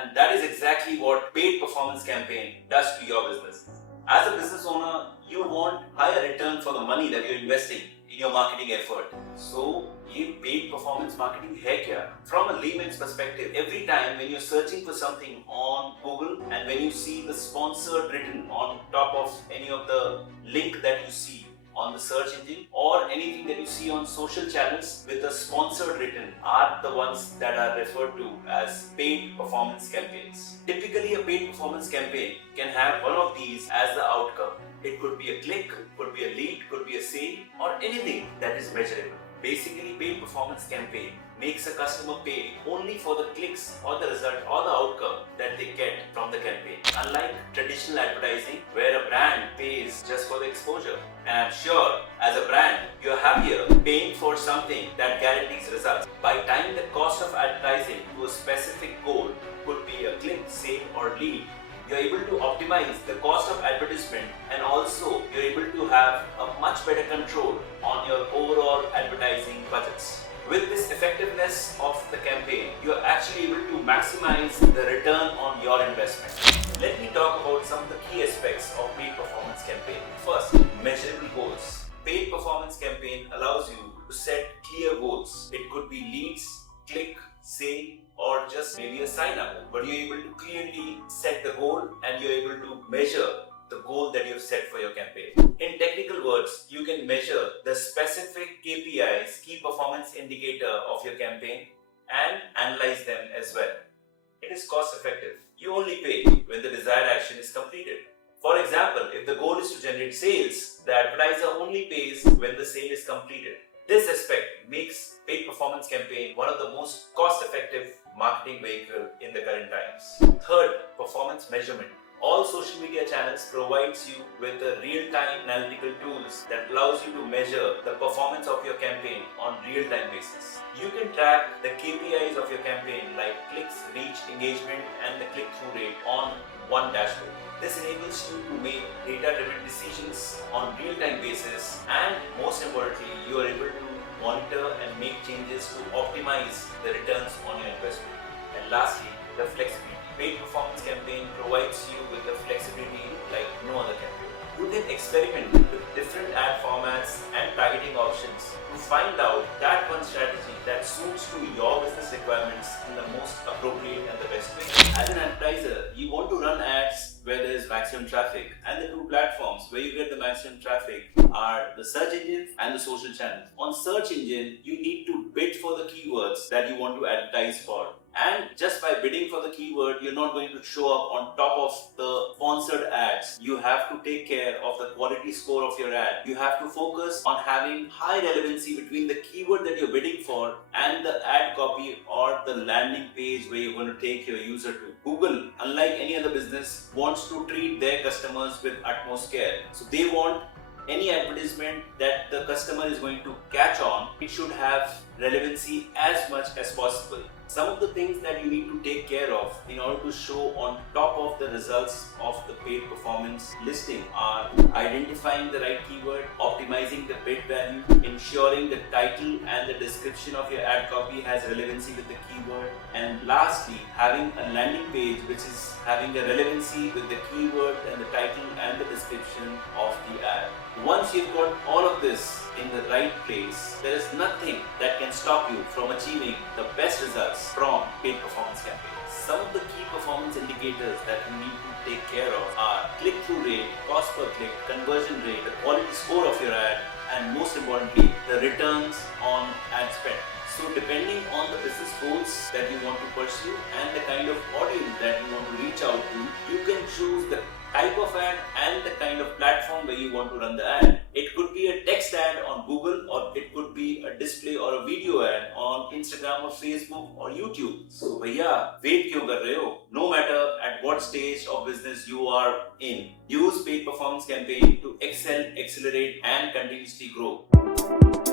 And that is exactly what paid performance campaign does to your business. As a business owner, you want higher return for the money that you're investing in your marketing effort. So, ये paid performance marketing है क्या? From a layman's perspective, every time when you're searching for something on Google and when you see the sponsored written on top of any of the link that you see on the search engine or anything that you see on social channels with the sponsored written are the ones that are referred to as paid performance campaigns. Typically, a paid performance campaign can have one of these as the outcome. It could be a click, could be a lead, could be a sale, or anything that is measurable. Basically, paid performance campaign makes a customer pay only for the clicks or the result or the outcome that they get from the campaign. Unlike traditional advertising where a brand pays just for the exposure. And I'm sure as a brand, you're happier paying for something that guarantees results. By tying the cost of advertising to a specific goal, could be a click, sale or lead, you're able to optimize the cost of advertisement and also you're able to have a much better control on your overall advertising budgets. With this effectiveness of the campaign, you're actually able to maximize the return on your investment. Let me talk about some of the key aspects of paid performance campaign. First, measurable goals. Paid performance campaign allows you to set clear goals. It could be leads, click, sale, or just maybe a sign up, but you're able to clearly set the goal and you're able to measure the goal that you've set for your campaign. In technical words, you can measure the specific KPIs, key performance indicator of your campaign, and analyze them as well. It is cost effective. You only pay when the desired action is completed. For example, if the goal is to generate sales, the advertiser only pays when the sale is completed. This aspect makes paid performance campaign one of the most cost-effective marketing vehicle in the current times. Third, performance measurement. All social media channels provides you with the real-time analytical tools that allows you to measure the performance of your campaign on real-time basis. You can track the KPIs of your campaign like clicks, reach, engagement and the click-through rate on one dashboard. This enables you to make data-driven decisions on real-time basis and most importantly, you are able to monitor and make changes to optimize the returns on your investment. And lastly, the flexibility. Paid performance campaign provides you with the flexibility like no other campaign. You can experiment with different ad formats and targeting options to find out that one strategy that suits to your business requirements in the most appropriate and the best way. As an advertiser, you want to run ads where there is maximum traffic, and the two platforms where you get the maximum traffic are the search engine and the social channels. On search engine, you need to bid for the keywords that you want to advertise for. And just by bidding for the keyword, you're not going to show up on top of the sponsored ads. You have to take care of the quality score of your ad. You have to focus on having high relevancy between the keyword that you're bidding for and the ad copy or the landing page where you're going to take your user to. Google, unlike any other business, wants to treat their customers with utmost care. So they want any advertisement that the customer is going to catch on, it should have relevancy as much as possible. Some of the things that you need to take care of in order to show on top of the results of the paid performance listing are identifying the right keyword, optimizing the bid value, ensuring the title and the description of your ad copy has relevancy with the keyword, and lastly, having a landing page which is having a relevancy with the keyword and the title and the description of the ad. Once you've got all of this in the right place, there is nothing that can stop you from achieving the best results from paid performance campaigns. Some of the key performance indicators that you need to take care of are click-through rate, cost per click, conversion rate, the quality score of your ad, and most importantly, the returns on ad spend. So depending on the business goals that you want to pursue and the kind of audience that you want to reach out to, you can choose the type of ad and the kind of platform where you want to run the ad. It could be a text ad on Google, or it could be a display or a video ad on Instagram or Facebook or YouTube. So भैया, wait क्यों कर रहे हो? No matter at what stage of business you are in, use paid performance campaign to excel, accelerate and continuously grow.